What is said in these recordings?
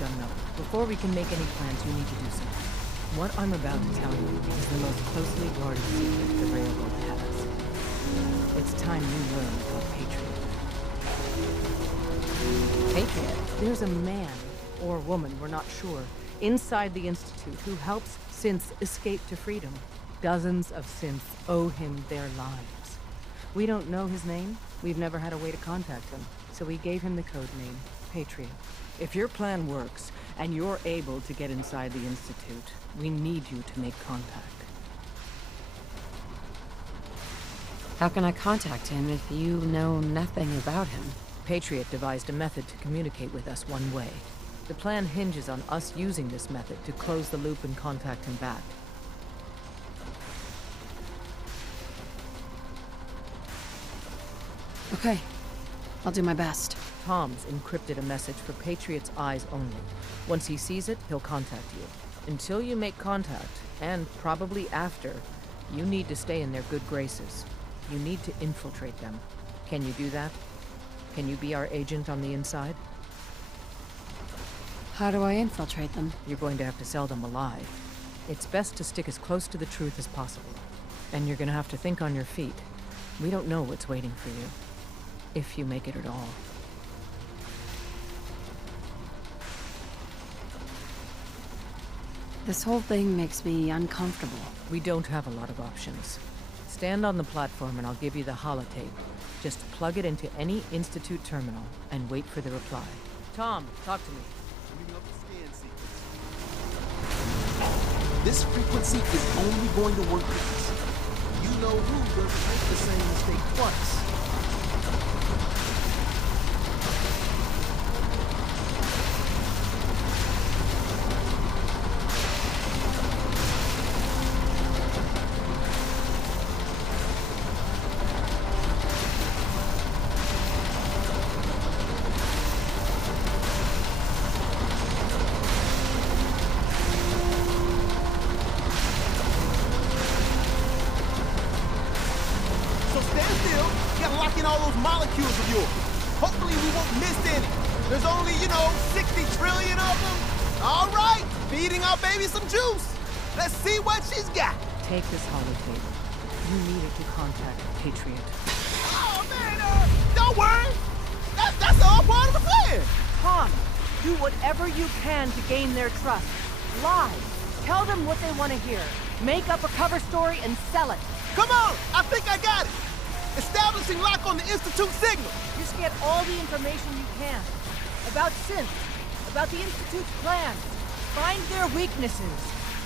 unknown. Before we can make any plans, you need to do something. What I'm about to tell you is the most closely guarded secret the Railroad has. It's time you learn about Patriot. Patriot? There's a man, or woman, we're not sure, inside the Institute who helps synths escape to freedom. Dozens of synths owe him their lives. We don't know his name. We've never had a way to contact him, so we gave him the code name, Patriot. If your plan works, and you're able to get inside the Institute, we need you to make contact. How can I contact him if you know nothing about him? Patriot devised a method to communicate with us one way. The plan hinges on us using this method to close the loop and contact him back. Okay, I'll do my best. Tom's encrypted a message for Patriot's eyes only. Once he sees it, he'll contact you. Until you make contact, and probably after, you need to stay in their good graces. You need to infiltrate them. Can you do that? Can you be our agent on the inside? How do I infiltrate them? You're going to have to sell them alive. It's best to stick as close to the truth as possible. And you're gonna have to think on your feet. We don't know what's waiting for you. If you make it at all. This whole thing makes me uncomfortable. We don't have a lot of options. Stand on the platform and I'll give you the holotape. Just plug it into any Institute terminal and wait for the reply. Tom, talk to me. This frequency is only going to work with us. You know who doesn't make the same mistake twice. Molecules of yours. Hopefully we won't miss any. There's only, 60 trillion of them. All right, feeding our baby some juice. Let's see what she's got. Take this holotape. You need it to contact Patriot. Oh, man, don't worry. That's all part of the plan. Tom, do whatever you can to gain their trust. Lie. Tell them what they want to hear. Make up a cover story and sell it. Come on, I think I got it. Establishing lock on the Institute signal. Just get all the information you can. About synth, about the Institute's plans. Find their weaknesses.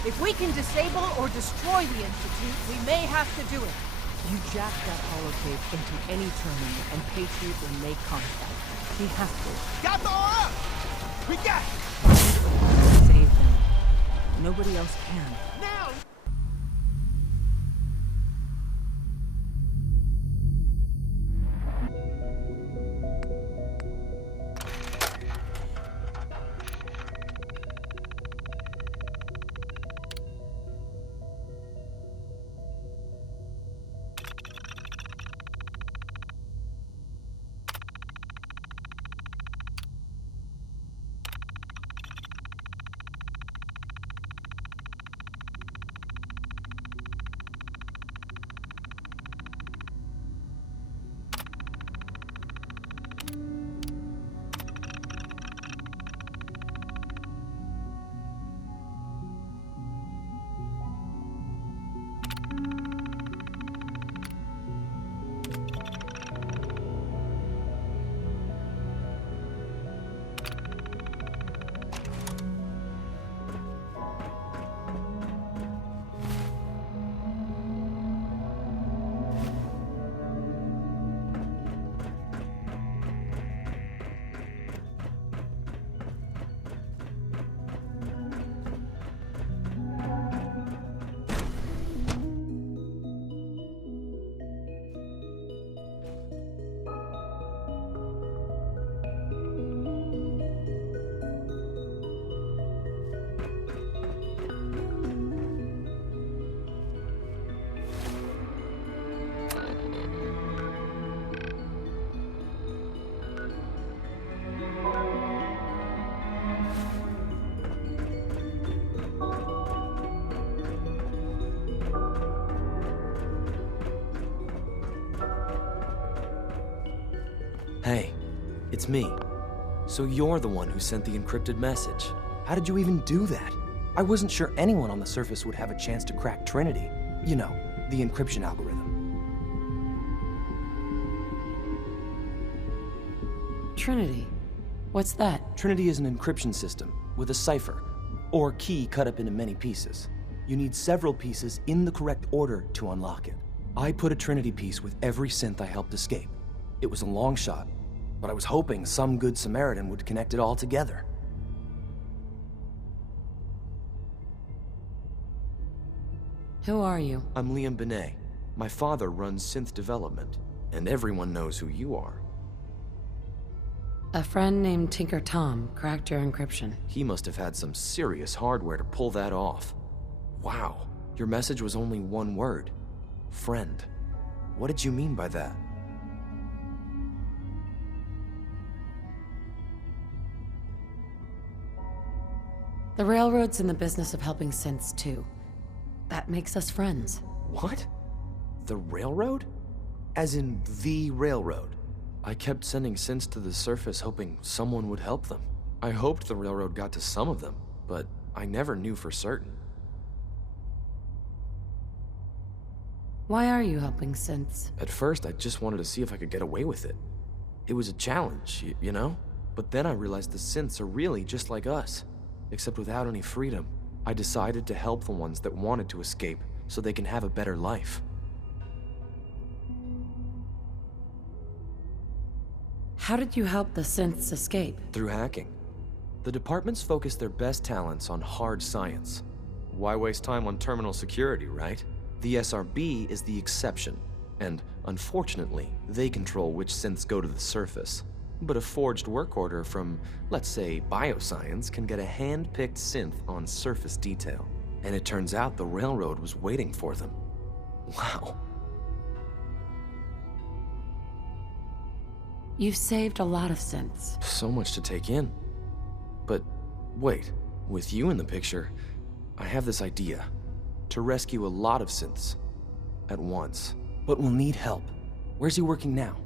If we can disable or destroy the Institute, we may have to do it. You jack that holotape into any terminal and Patriot will make contact. He has to. Got the aura! We got it! Save them. Nobody else can. Now! Hey, it's me. So you're the one who sent the encrypted message. How did you even do that? I wasn't sure anyone on the surface would have a chance to crack Trinity. You know, the encryption algorithm. Trinity? What's that? Trinity is an encryption system with a cipher, or key cut up into many pieces. You need several pieces in the correct order to unlock it. I put a Trinity piece with every synth I helped escape. It was a long shot, but I was hoping some good Samaritan would connect it all together. Who are you? I'm Liam Benet. My father runs synth development, and everyone knows who you are. A friend named Tinker Tom cracked your encryption. He must have had some serious hardware to pull that off. Wow, your message was only one word. Friend. What did you mean by that? The Railroad's in the business of helping synths too. That makes us friends. What? The Railroad? As in the Railroad? I kept sending synths to the surface hoping someone would help them. I hoped the Railroad got to some of them, but I never knew for certain. Why are you helping synths? At first, I just wanted to see if I could get away with it. It was a challenge, you know? But then I realized the synths are really just like us, except without any freedom. I decided to help the ones that wanted to escape so they can have a better life. How did you help the synths escape? Through hacking. The departments focus their best talents on hard science. Why waste time on terminal security, right? The SRB is the exception, and unfortunately, they control which synths go to the surface. But a forged work order from, let's say, bioscience can get a hand-picked synth on surface detail. And it turns out the Railroad was waiting for them. Wow. You've saved a lot of synths. So much to take in. But wait, with you in the picture, I have this idea. To rescue a lot of synths at once. But we'll need help. Where's he working now?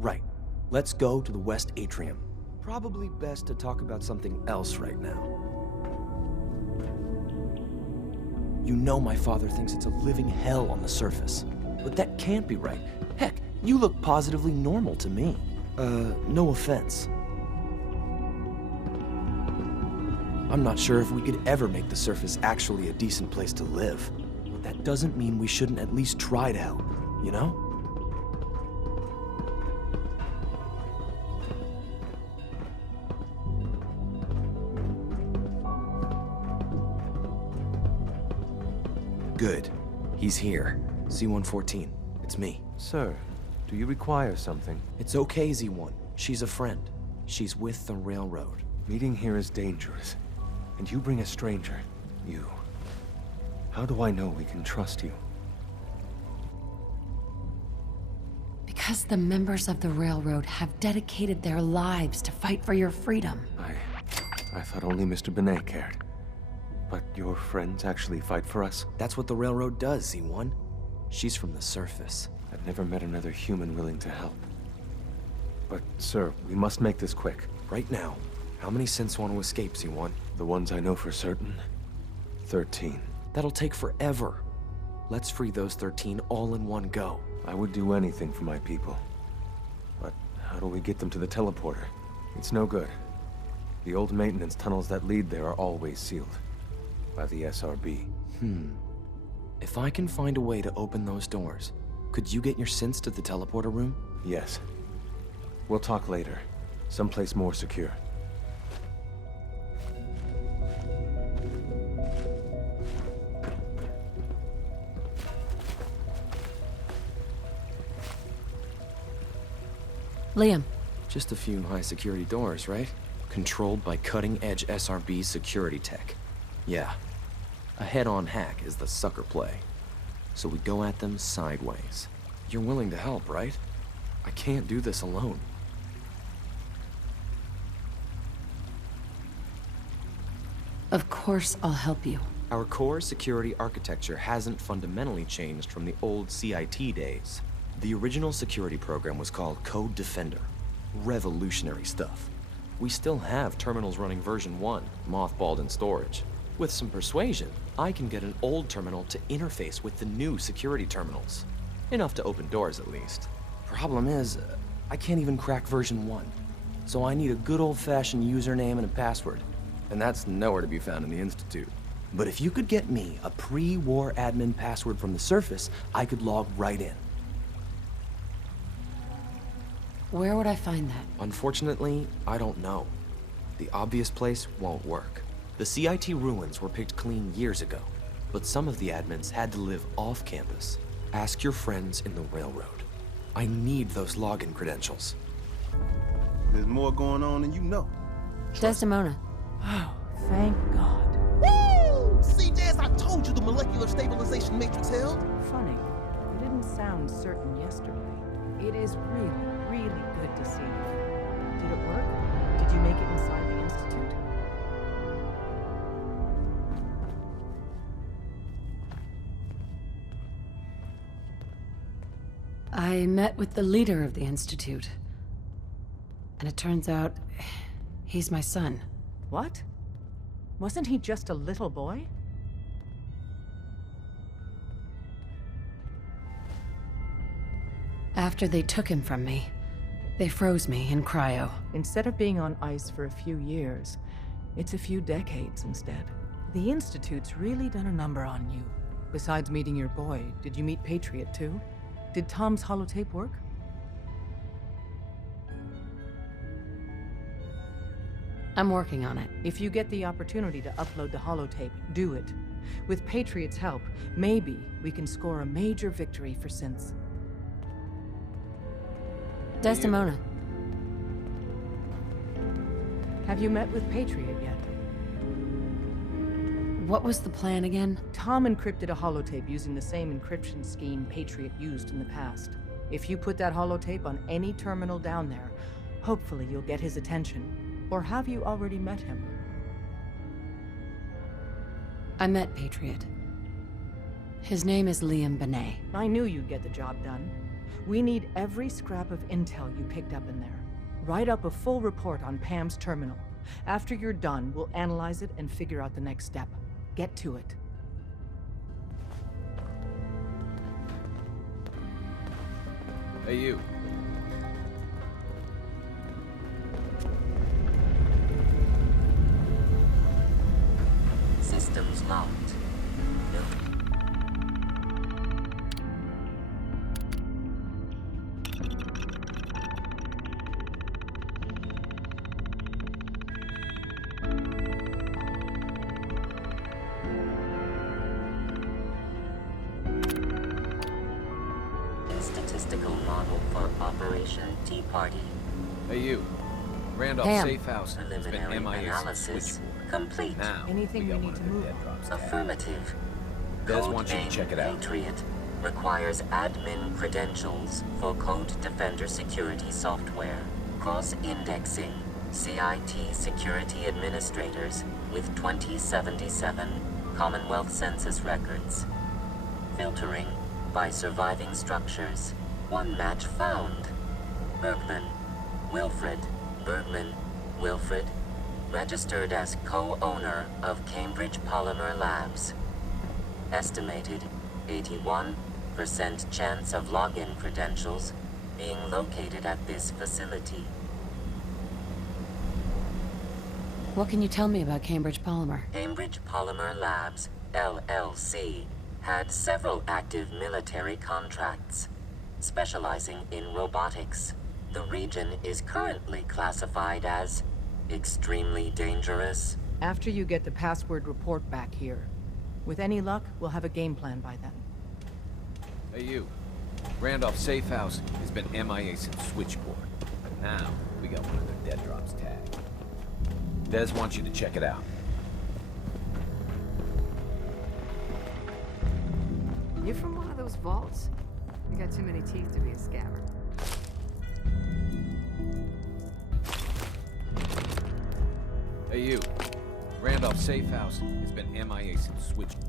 Right. Let's go to the West Atrium. Probably best to talk about something else right now. You know my father thinks it's a living hell on the surface. But that can't be right. Heck, you look positively normal to me. No offense. I'm not sure if we could ever make the surface actually a decent place to live. But that doesn't mean we shouldn't at least try to help, you know? Good. He's here. Z-114. It's me. Sir, do you require something? It's okay, Z-1. She's a friend. She's with the Railroad. Meeting here is dangerous. And you bring a stranger. You. How do I know we can trust you? Because the members of the Railroad have dedicated their lives to fight for your freedom. I thought only Mr. Benet cared. But your friends actually fight for us? That's what the Railroad does, Z-1. She's from the surface. I've never met another human willing to help. But, sir, we must make this quick. Right now, how many synths want to escape, Z-1? The ones I know for certain? 13. That'll take forever. Let's free those 13 all in one go. I would do anything for my people. But how do we get them to the teleporter? It's no good. The old maintenance tunnels that lead there are always sealed. By the SRB. If I can find a way to open those doors, could you get your synths to the teleporter room? Yes. We'll talk later. Someplace more secure. Liam. Just a few high-security doors, right? Controlled by cutting-edge SRB security tech. Yeah. A head-on hack is the sucker play. So we go at them sideways. You're willing to help, right? I can't do this alone. Of course I'll help you. Our core security architecture hasn't fundamentally changed from the old CIT days. The original security program was called Code Defender. revolutionary stuff. We still have terminals running version 1, mothballed in storage. With some persuasion, I can get an old terminal to interface with the new security terminals. Enough to open doors, at least. Problem is, I can't even crack version 1. So I need a good old-fashioned username and a password. And that's nowhere to be found in the Institute. But if you could get me a pre-war admin password from the surface, I could log right in. Where would I find that? Unfortunately, I don't know. The obvious place won't work. The CIT ruins were picked clean years ago, but some of the admins had to live off campus. Ask your friends in the railroad. I need those login credentials. There's more going on than you know. Desdemona. Oh, thank God. Woo! CJ, I told you the molecular stabilization matrix held. Funny, you didn't sound certain yesterday. It is really, really good to see you. Did it work? Did you make it inside the Institute? I met with the leader of the Institute. And it turns out, he's my son. What? Wasn't he just a little boy? After they took him from me, they froze me in cryo. Instead of being on ice for a few years, it's a few decades instead. The Institute's really done a number on you. Besides meeting your boy, did you meet Patriot too? Did Tom's holotape work? I'm working on it. If you get the opportunity to upload the holotape, do it. With Patriot's help, maybe we can score a major victory for Synths. Desdemona. Have you met with Patriot yet? What was the plan again? Tom encrypted a holotape using the same encryption scheme Patriot used in the past. If you put that holotape on any terminal down there, hopefully you'll get his attention. Or have you already met him? I met Patriot. His name is Liam Benet. I knew you'd get the job done. We need every scrap of intel you picked up in there. Write up a full report on Pam's terminal. After you're done, we'll analyze it and figure out the next step. Get to it. Hey, you. Systems locked. Statistical model for Operation Tea Party. Hey, you. Randolph Pam. Safe House has been Preliminary MIA analysis switchboard. complete. Now, Anything got we one need of to the move dead on? drops tagged. Affirmative. Des Code wants you to name check it out. Patriot requires admin credentials for Code Defender security software. Cross-indexing CIT security administrators with 2077 Commonwealth Census records. Filtering by surviving structures. One match found. Bergman. Wilfred. Bergman. Wilfred. Registered as co-owner of Cambridge Polymer Labs. Estimated 81% chance of login credentials being located at this facility. What can you tell me about Cambridge Polymer? Cambridge Polymer Labs, LLC, had several active military contracts, specializing in robotics. The region is currently classified as extremely dangerous. After you get the password report back here. With any luck, we'll have a game plan by then. Hey, you. Randolph Safe House has been MIA since switchboard. But now, we got one of their dead drops tagged. Des wants you to check it out. You from one of those vaults? You got too many teeth to be a scammer. Hey, you. Randolph Safe House has been MIA since switchboard.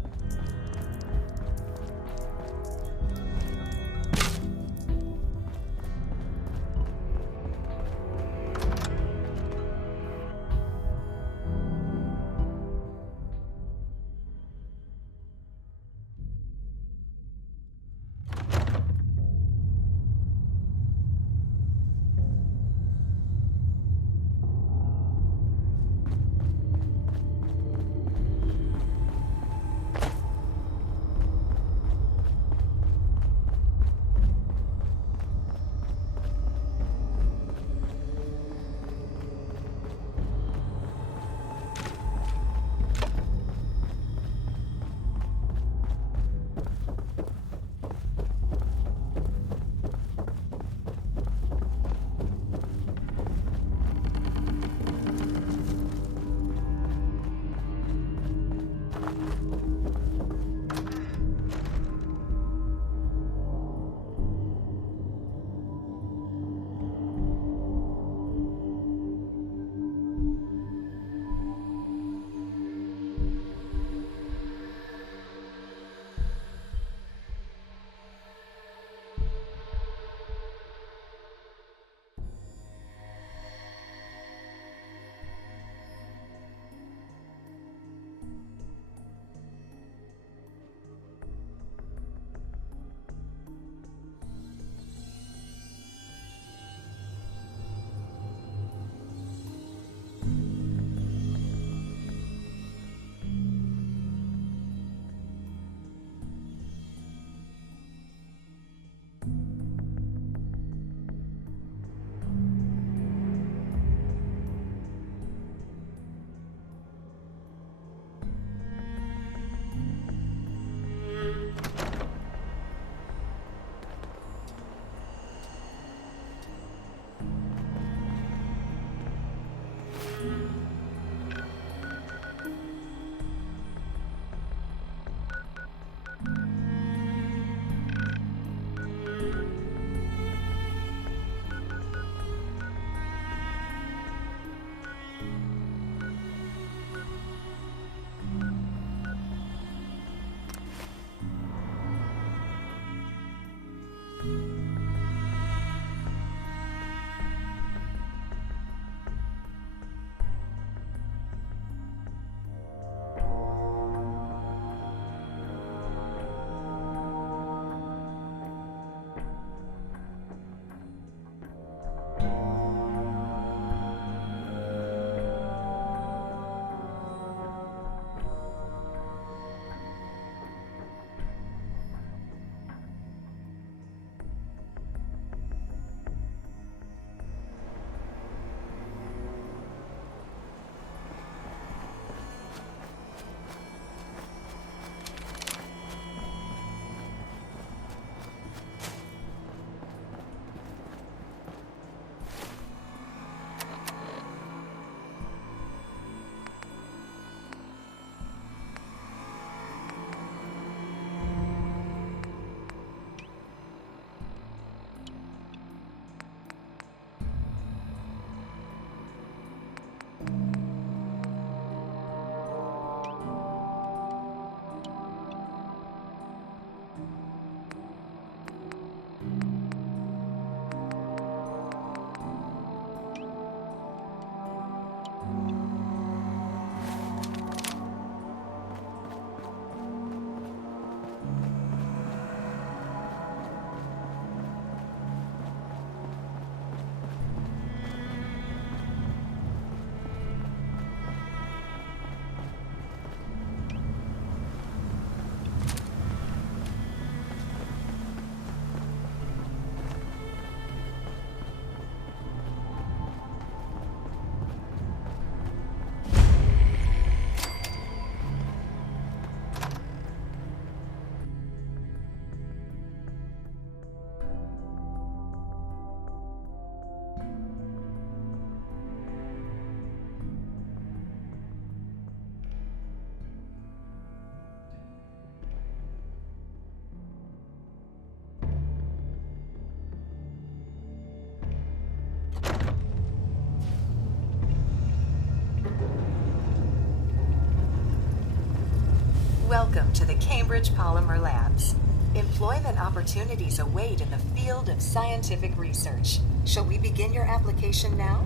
Welcome to the Cambridge Polymer Labs. Employment opportunities await in the field of scientific research. Shall we begin your application now?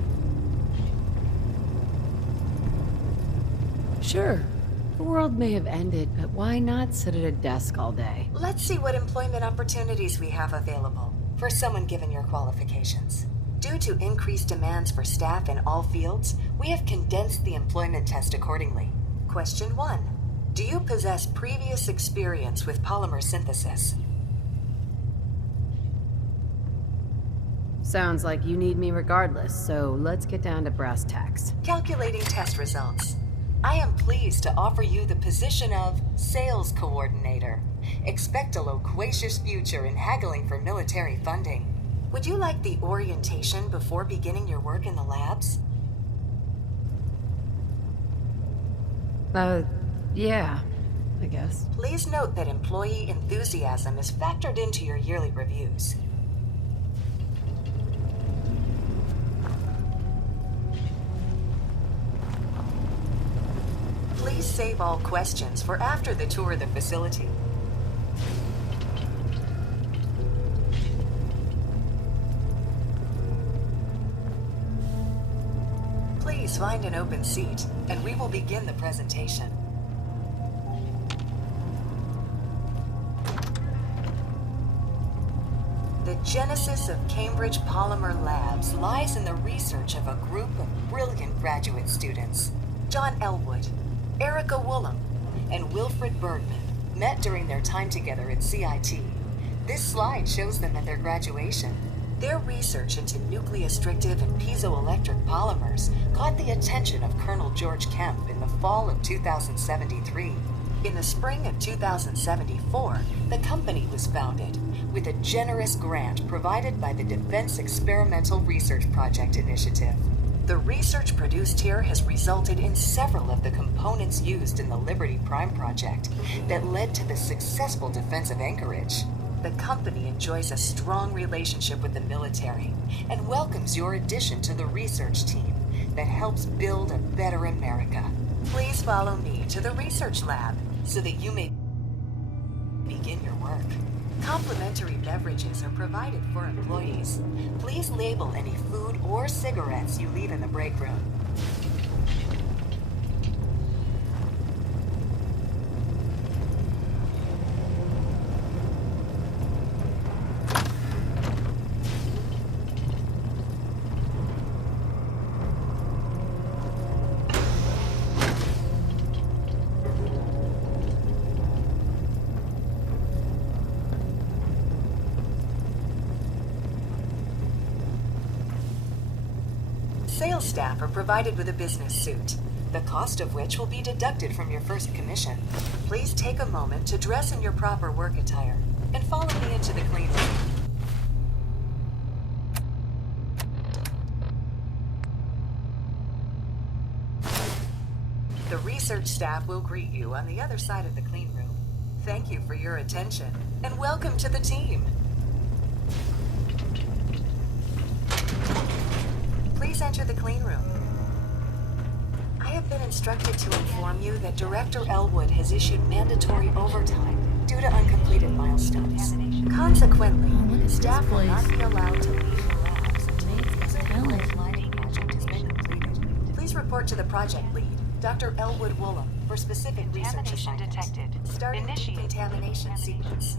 Sure. The world may have ended, but why not sit at a desk all day? Let's see what employment opportunities we have available for someone given your qualifications. Due to increased demands for staff in all fields, we have condensed the employment test accordingly. Question 1. Do you possess previous experience with polymer synthesis? Sounds like you need me regardless, so let's get down to brass tacks. Calculating test results. I am pleased to offer you the position of Sales Coordinator. Expect a loquacious future in haggling for military funding. Would you like the orientation before beginning your work in the labs? Yeah. I guess. Please note that employee enthusiasm is factored into your yearly reviews. Please save all questions for after the tour of the facility. Please find an open seat, and we will begin the presentation. The genesis of Cambridge Polymer Labs lies in the research of a group of brilliant graduate students. John Elwood, Erica Woolham, and Wilfred Bergman met during their time together at CIT. This slide shows them at their graduation. Their research into nucleostrictive and piezoelectric polymers caught the attention of Colonel George Kemp in the fall of 2073. In the spring of 2074, the company was founded with a generous grant provided by the Defense Experimental Research Project Initiative. The research produced here has resulted in several of the components used in the Liberty Prime project that led to the successful defense of Anchorage. The company enjoys a strong relationship with the military and welcomes your addition to the research team that helps build a better America. Please follow me to the research lab so that you may begin your work. Complimentary beverages are provided for employees. Please label any food or cigarettes you leave in the break room. Sales staff are provided with a business suit, the cost of which will be deducted from your first commission. Please take a moment to dress in your proper work attire and follow me into the clean room. The research staff will greet you on the other side of the clean room. Thank you for your attention and welcome to the team. Please enter the clean room. I have been instructed to inform you that Director Elwood has issued mandatory overtime due to uncompleted milestones. Consequently, staff will not be allowed to leave the labs until the physical mining project has been completed. Please report to the project lead, Dr. Elwood Woolham, for specific research assignments. Detected. Starting the decontamination sequence.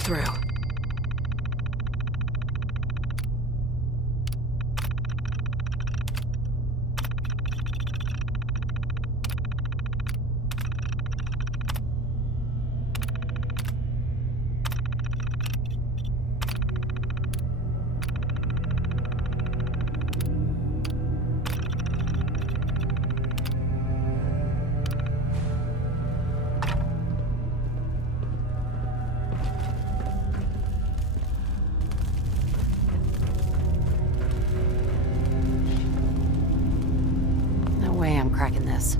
slip through. No way I'm cracking this.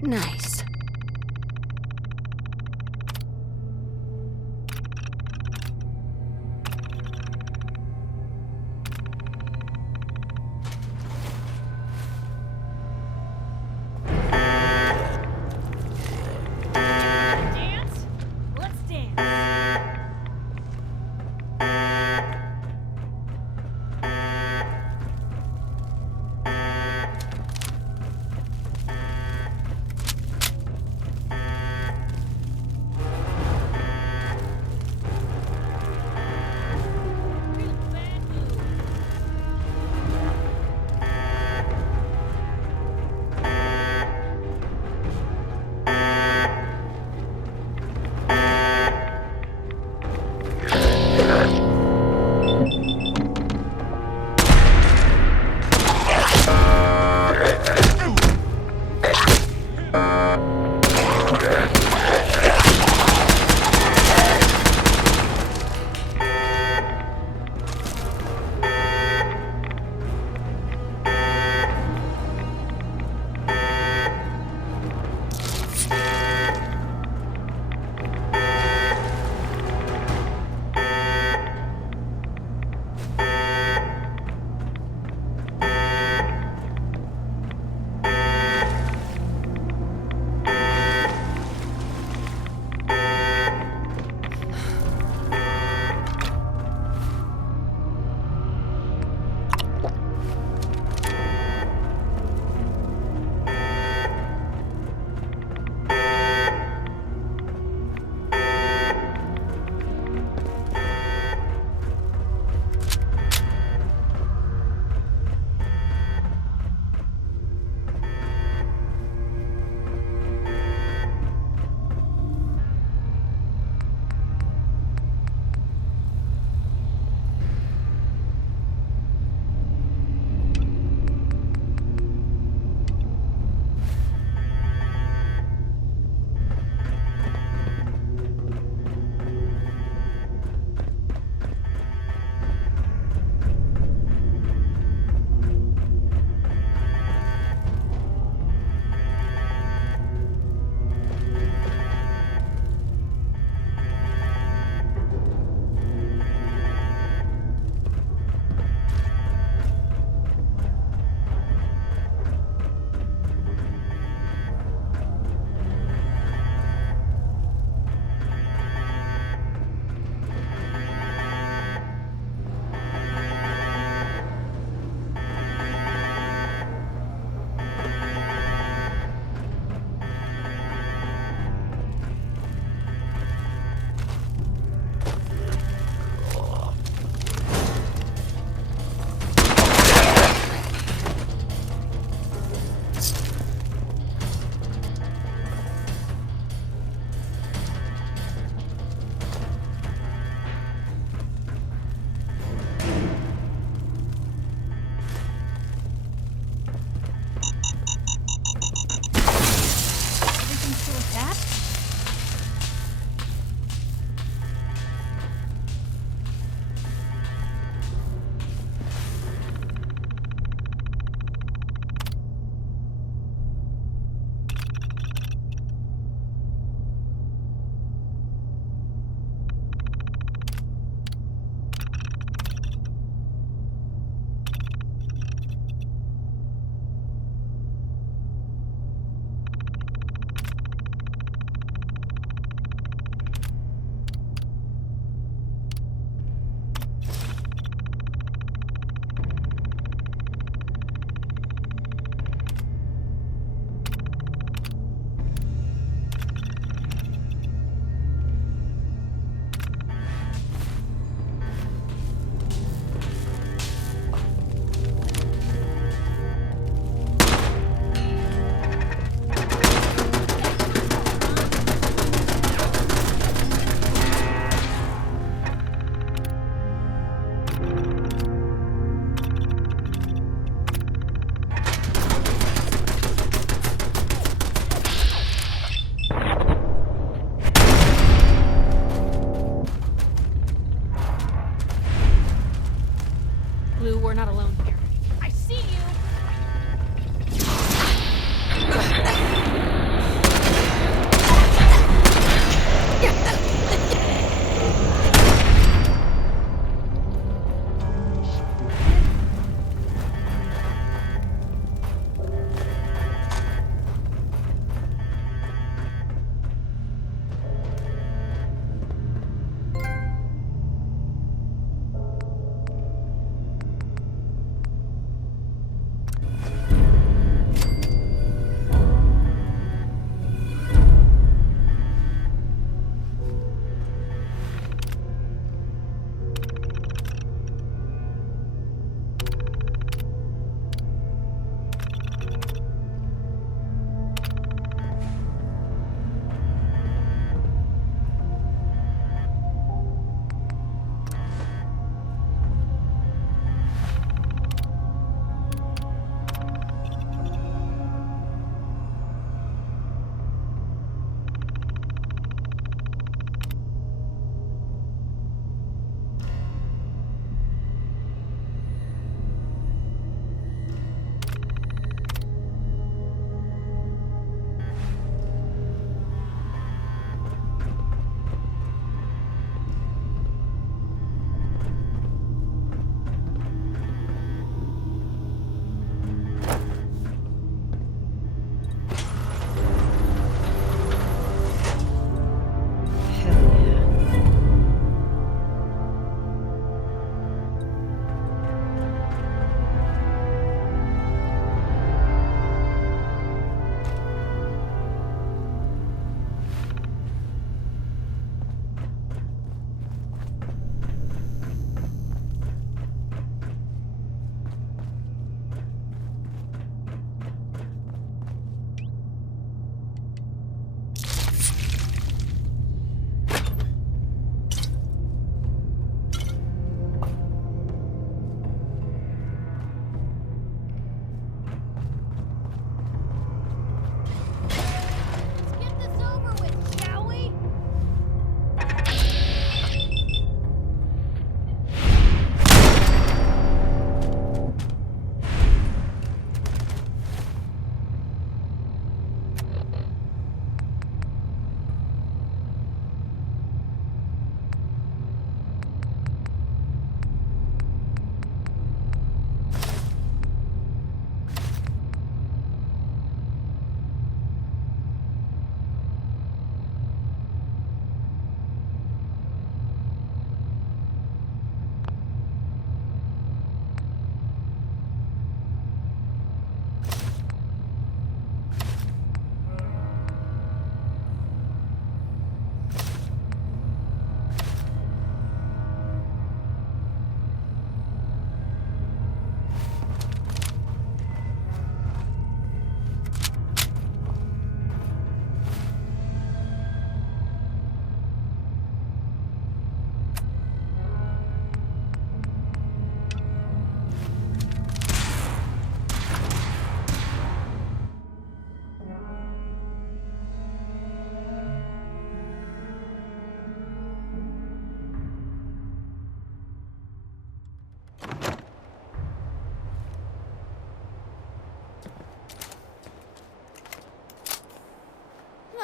Nice. Dance? Let's dance. not alone here. I see you!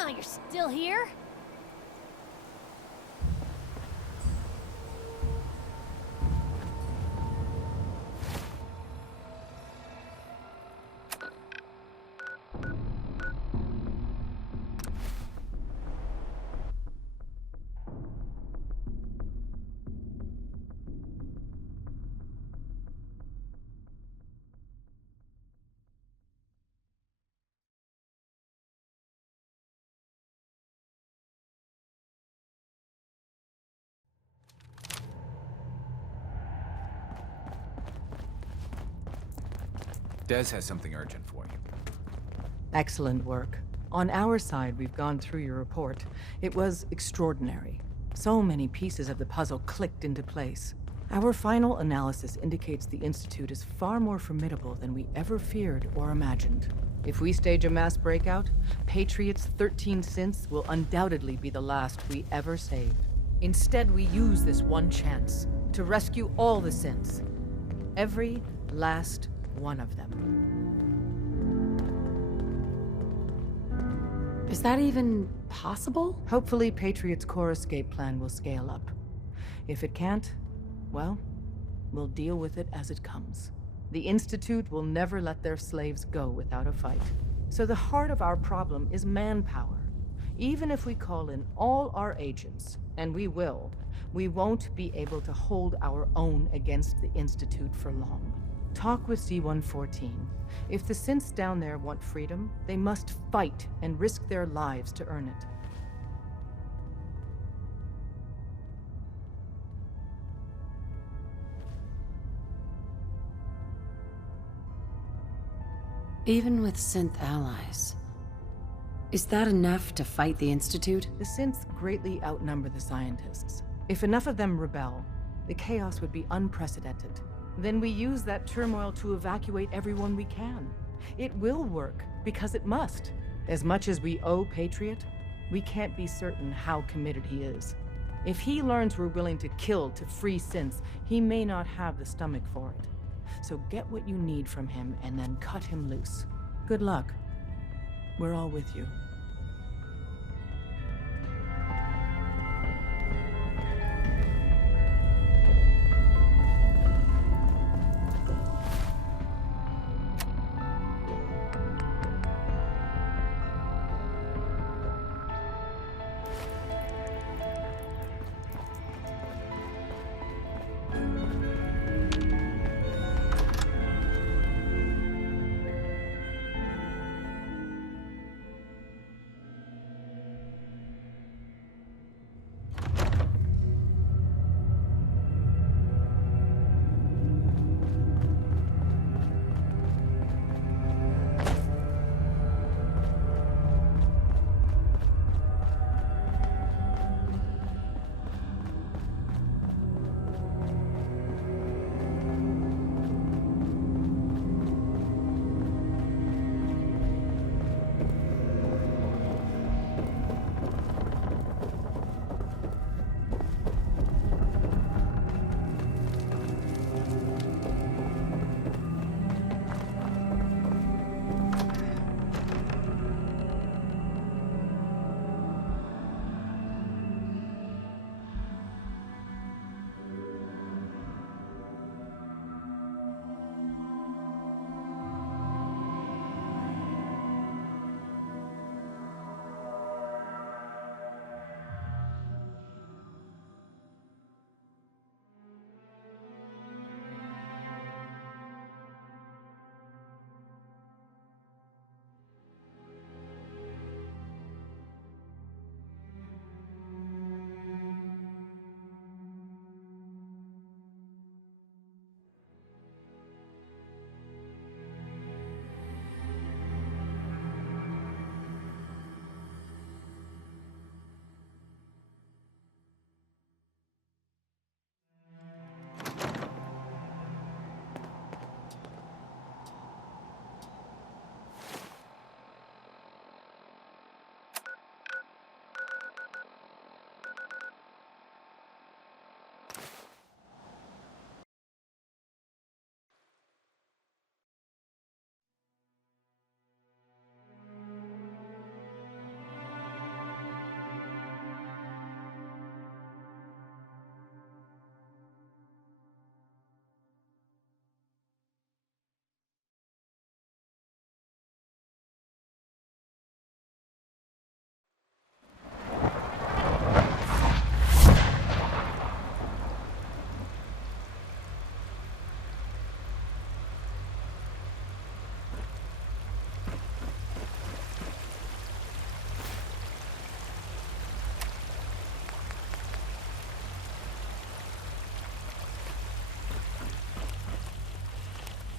Oh, you're still here? Des has something urgent for you. Excellent work. On our side, we've gone through your report. It was extraordinary. So many pieces of the puzzle clicked into place. Our final analysis indicates the Institute is far more formidable than we ever feared or imagined. If we stage a mass breakout, Patriot's 13 synths will undoubtedly be the last we ever save. Instead, we use this one chance to rescue all the synths. Every last one of them. Is that even possible? Hopefully, Patriot's core escape plan will scale up. If it can't, well, we'll deal with it as it comes. The Institute will never let their slaves go without a fight. So the heart of our problem is manpower. Even if we call in all our agents, and we will, we won't be able to hold our own against the Institute for long. Talk with C-114. If the synths down there want freedom, they must fight and risk their lives to earn it. Even with synth allies, is that enough to fight the Institute? The synths greatly outnumber the scientists. If enough of them rebel, the chaos would be unprecedented. Then we use that turmoil to evacuate everyone we can. It will work, because it must. As much as we owe Patriot, we can't be certain how committed he is. If he learns we're willing to kill to free synths, he may not have the stomach for it. So get what you need from him and then cut him loose. Good luck. We're all with you.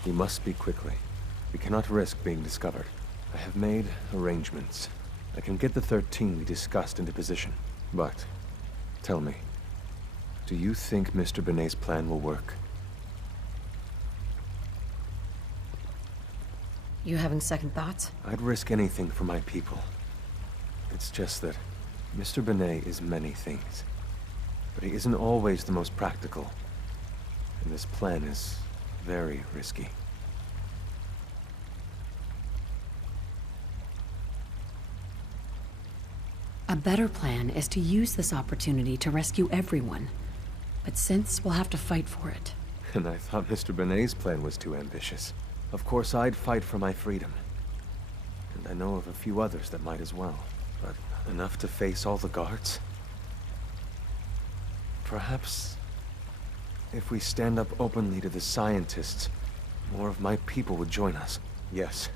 We must speak quickly. We cannot risk being discovered. I have made arrangements. I can get the 13 we discussed into position. But, tell me, do you think Mr. Benet's plan will work? You having second thoughts? I'd risk anything for my people. It's just that Mr. Benet is many things. But he isn't always the most practical. And this plan is very risky. A better plan is to use this opportunity to rescue everyone. But since we'll have to fight for it. And I thought Mr. Benet's plan was too ambitious. Of course, I'd fight for my freedom. And I know of a few others that might as well. But enough to face all the guards? Perhaps if we stand up openly to the scientists, more of my people would join us. Yes.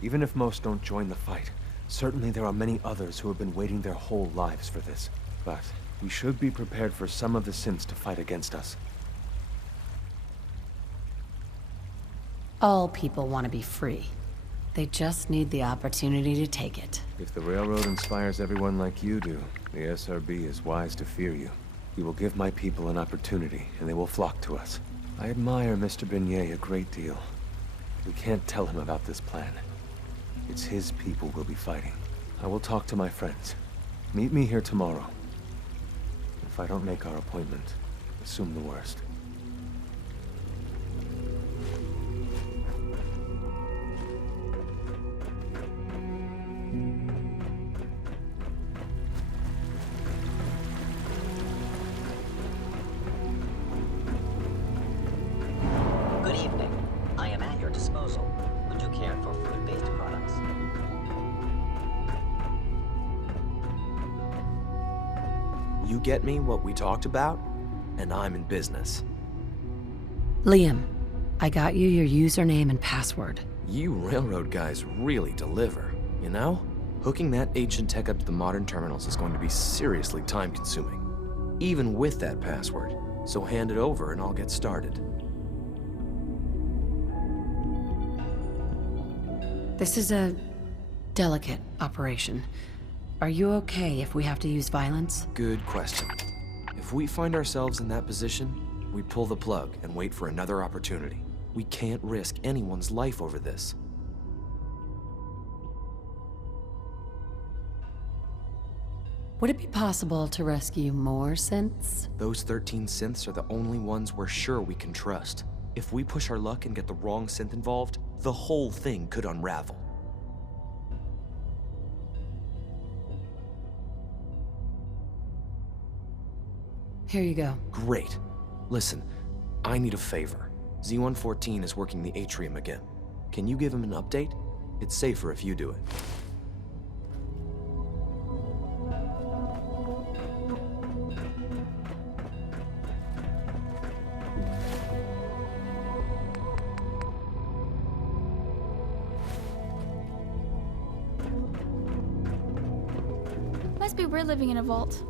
Even if most don't join the fight, certainly there are many others who have been waiting their whole lives for this. But we should be prepared for some of the synths to fight against us. All people want to be free. They just need the opportunity to take it. If the Railroad inspires everyone like you do, the SRB is wise to fear you. You will give my people an opportunity, and they will flock to us. I admire Mr. Beignet a great deal. We can't tell him about this plan. It's his people we'll be fighting. I will talk to my friends. Meet me here tomorrow. If I don't make our appointment, assume the worst. Good evening. I am at your disposal. Would you care for food-based products? You get me what we talked about, and I'm in business. Liam, I got you your username and password. You railroad guys really deliver, you know? Hooking that ancient tech up to the modern terminals is going to be seriously time-consuming, even with that password. So hand it over and I'll get started. This is a delicate operation. Are you okay if we have to use violence? Good question. If we find ourselves in that position, we pull the plug and wait for another opportunity. We can't risk anyone's life over this. Would it be possible to rescue more synths? Those 13 synths are the only ones we're sure we can trust. If we push our luck and get the wrong synth involved, the whole thing could unravel. Here you go. Great. Listen, I need a favor. Z-114 is working the atrium again. Can you give him an update? It's safer if you do it. Must be weird living in a vault.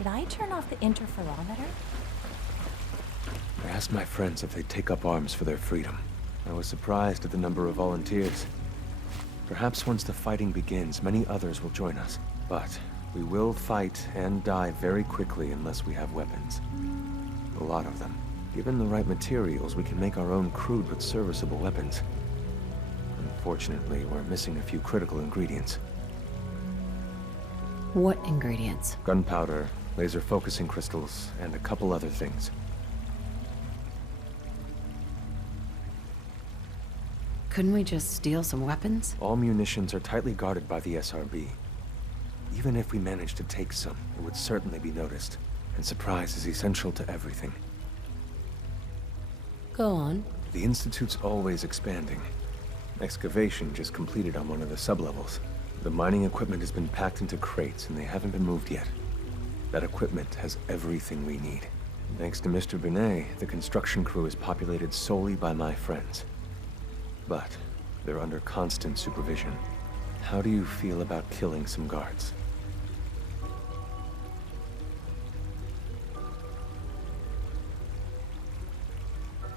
Did I turn off the interferometer? I asked my friends if they'd take up arms for their freedom. I was surprised at the number of volunteers. Perhaps once the fighting begins, many others will join us. But we will fight and die very quickly unless we have weapons. A lot of them. Given the right materials, we can make our own crude but serviceable weapons. Unfortunately, we're missing a few critical ingredients. What ingredients? Gunpowder, laser focusing crystals, and a couple other things. Couldn't we just steal some weapons? All munitions are tightly guarded by the SRB. Even if we managed to take some, it would certainly be noticed. And surprise is essential to everything. Go on. The Institute's always expanding. Excavation just completed on one of the sublevels. The mining equipment has been packed into crates and they haven't been moved yet. That equipment has everything we need. Thanks to Mr. Binet, the construction crew is populated solely by my friends. But they're under constant supervision. How do you feel about killing some guards?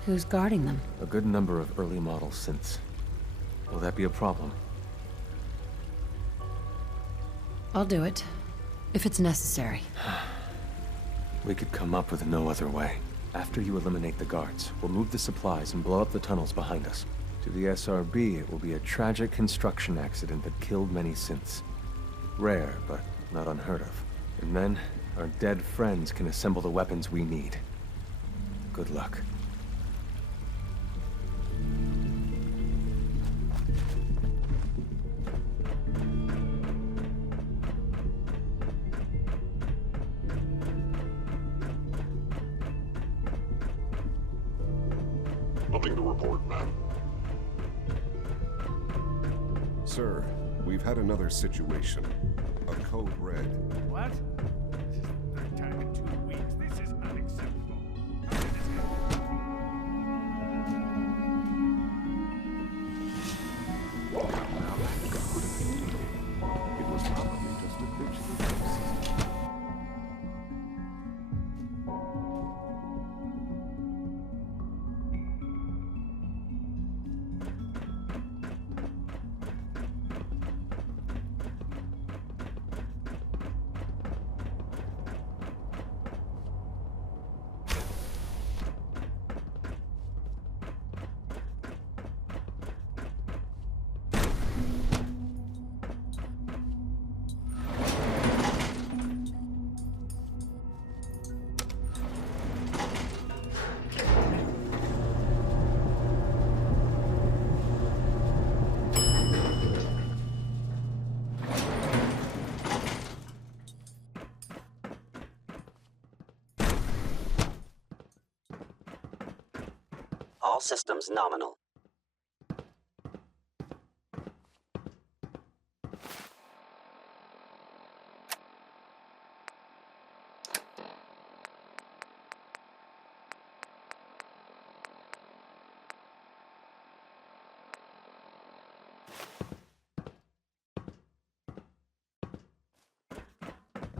Who's guarding them? A good number of early model synths. Will that be a problem? I'll do it. If it's necessary. We could come up with no other way. After you eliminate the guards, we'll move the supplies and blow up the tunnels behind us. To the SRB, it will be a tragic construction accident that killed many synths. Rare, but not unheard of. And then, our dead friends can assemble the weapons we need. Good luck. Nothing to report, ma'am. Sir, we've had another situation. A code red. What? This is the third time in 2 weeks. This is unacceptable. How did this happen? It was probably just a bitch that All systems nominal.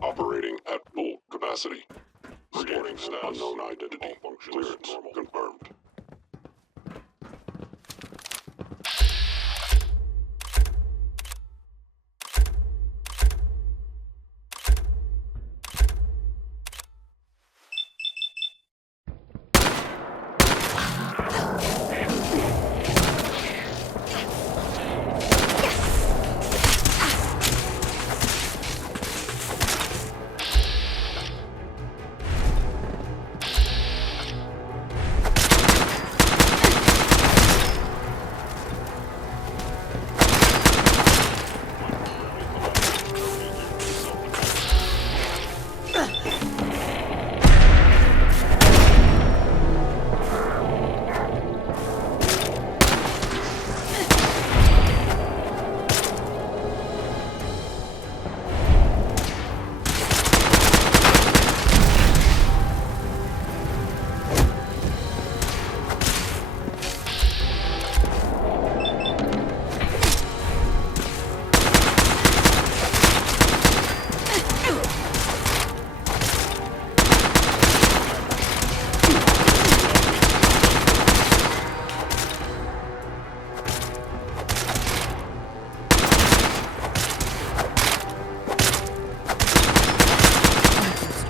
Operating at full capacity. Reporting unknown identity. Clearance confirmed.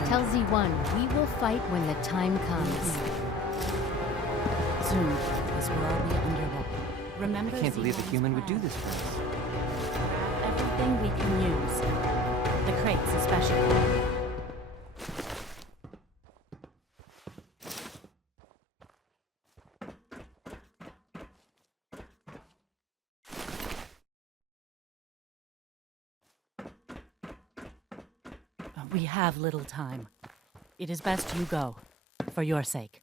Tell Z1 we will fight when the time comes. Soon, as we're already underwater. Remember, I can't believe a Z1's human would do plan. this for us. Everything we can use. The crates especially. We have little time. It is best you go, for your sake.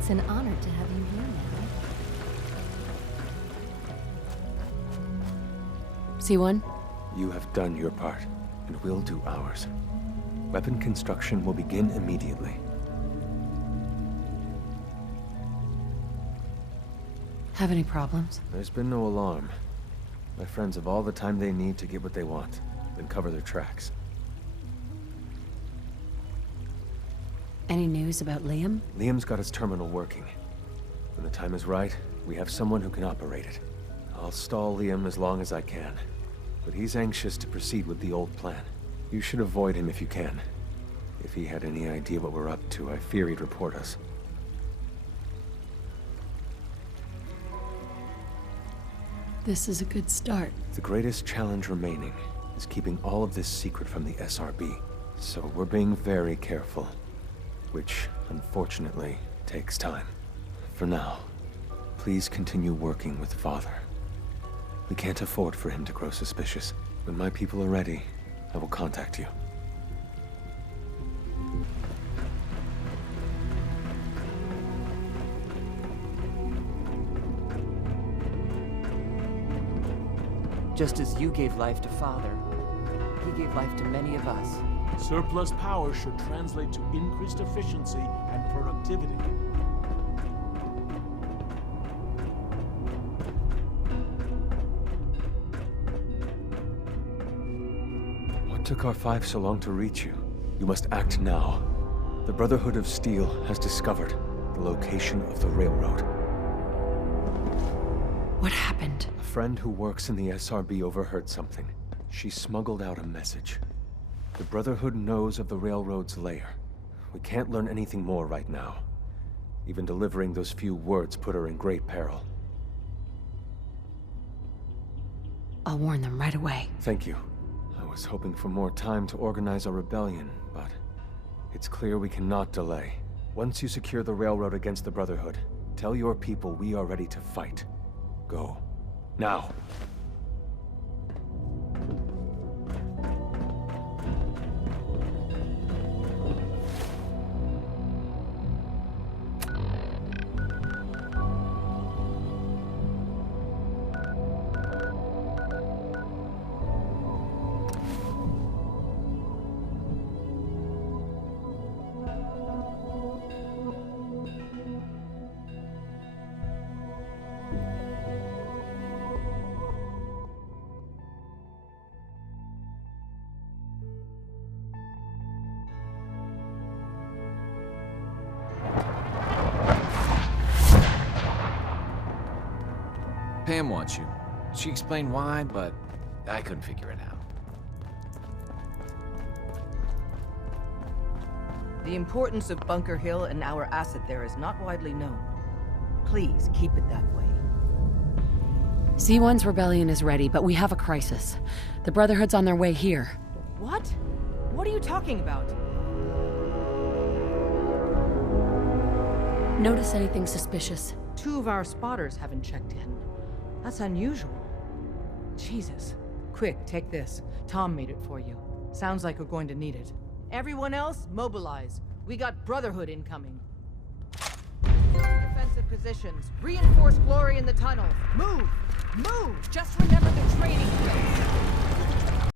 It's an honor to have you here now. C1? You have done your part, and we'll do ours. Weapon construction will begin immediately. Have any problems? There's been no alarm. My friends have all the time they need to get what they want, then cover their tracks. Any news about Liam? Liam's got his terminal working. When the time is right, we have someone who can operate it. I'll stall Liam as long as I can, but he's anxious to proceed with the old plan. You should avoid him if you can. If he had any idea what we're up to, I fear he'd report us. This is a good start. The greatest challenge remaining is keeping all of this secret from the SRB. So we're being very careful, which, unfortunately, takes time. For now, please continue working with Father. We can't afford for him to grow suspicious. When my people are ready, I will contact you. Just as you gave life to Father, he gave life to many of us. Surplus power should translate to increased efficiency and productivity. What took R5 so long to reach you? You must act now. The Brotherhood of Steel has discovered the location of the railroad. What happened? A friend who works in the SRB overheard something. She smuggled out a message. The Brotherhood knows of the railroad's lair. We can't learn anything more right now. Even delivering those few words put her in great peril. I'll warn them right away. Thank you. I was hoping for more time to organize a rebellion, but it's clear we cannot delay. Once you secure the railroad against the Brotherhood, tell your people we are ready to fight. Go. Now. Pam wants you. She explained why, but I couldn't figure it out. The importance of Bunker Hill and our asset there is not widely known. Please keep it that way. C1's rebellion is ready, but we have a crisis. The Brotherhood's on their way here. What? What are you talking about? Notice anything suspicious? 2 of our spotters haven't checked in. That's unusual. Jesus. Quick, take this. Tom made it for you. Sounds like we're going to need it. Everyone else, mobilize. We got Brotherhood incoming. Defensive positions. Reinforce Glory in the tunnels. Move! Move! Just remember the training place.